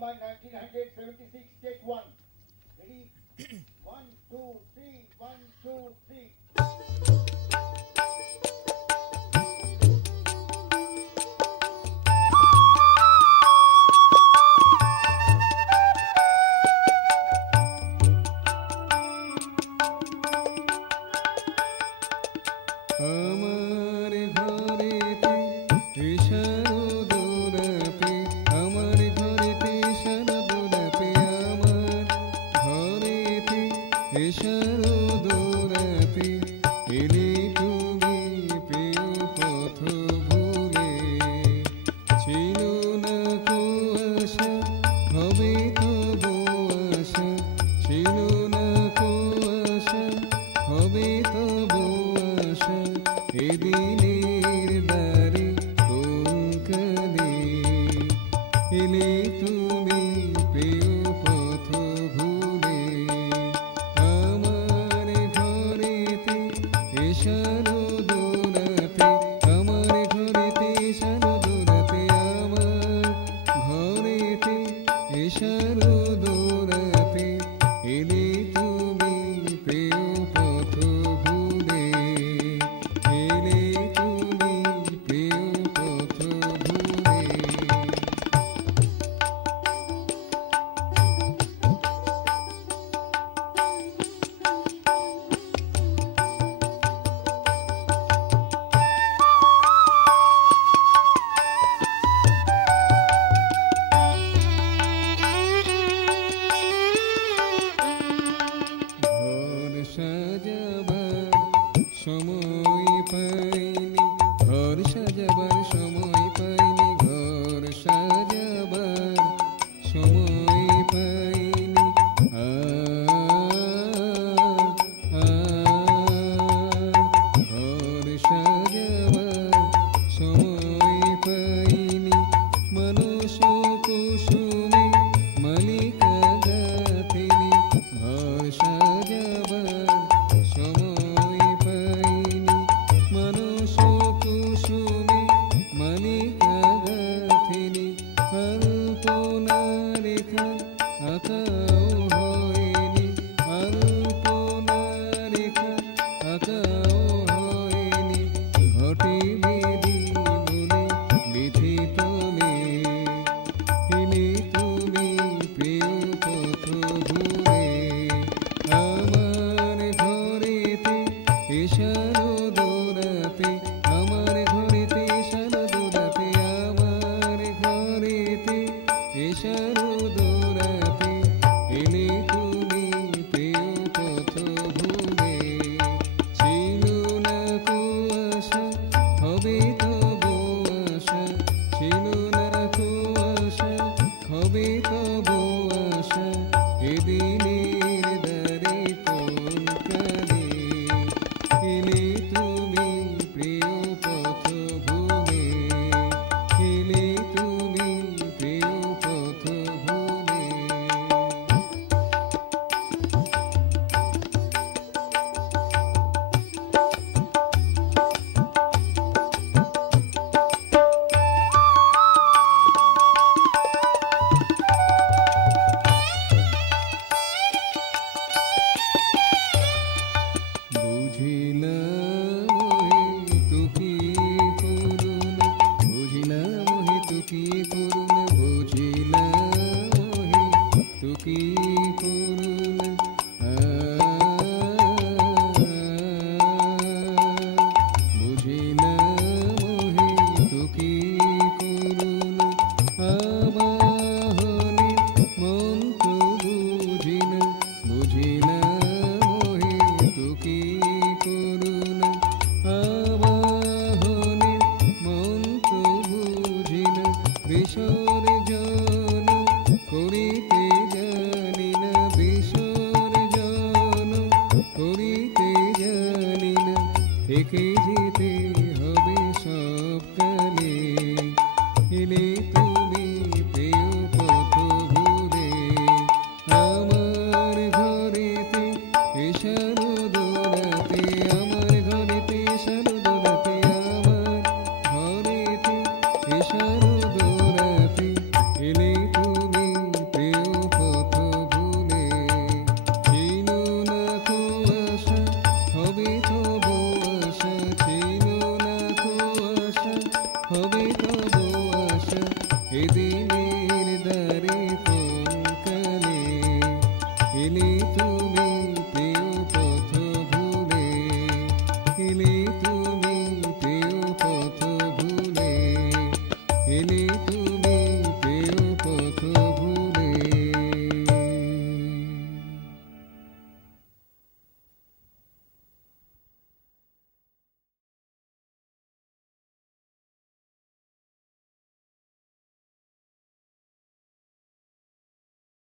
number 1976, take one. Ready? 1, 2, 3, 1, 2, 3. আমার ঘরেতে এসারো দোলাপে আমার ঘরেতে এসারো দোলাপে আমার ঘরেতে এসারো দোলাপে এলে তুমি প্রিয় পথ ভুলে ছিল না কো আশা হবে তবু আশা ছিল না কো আশা হবে তবু আশা এদিনের দ্বারে কোনকালে এলে তুমি প্রিয় পথ ভুলে আমার ঘরেতে এসারো দোলাতে আমার ঘরেতে এসারো দোলাতে আমার ঘরেতে এসারো দোলাতে এলে তুমি প্রিয় পথ ভুলে এলে তুমি প্রিয় পথ ভুলে ঘর সাজাবার সময় পাইনি ঘর সাজাবার সময় পাইনি ঘর সাজাবার সময় পাইনি ঘর সাজাবার সময় পাইনি মানুষ কুসুমে মালিকা গাথিনি ঘর সাজাবার সময় পাইনি মানুষ কুসুমে মালিকা গাথিনি আলপনা রেখা আঁকাও হয়নি আলপনা রেখা আঁকাও হয়নি ঘটে বেদি বলে বিধি তলে এলে তুমি প্রিয় পথ ভুলে আমার ঘরেতে এসারো দোলাতে তবু এসেছি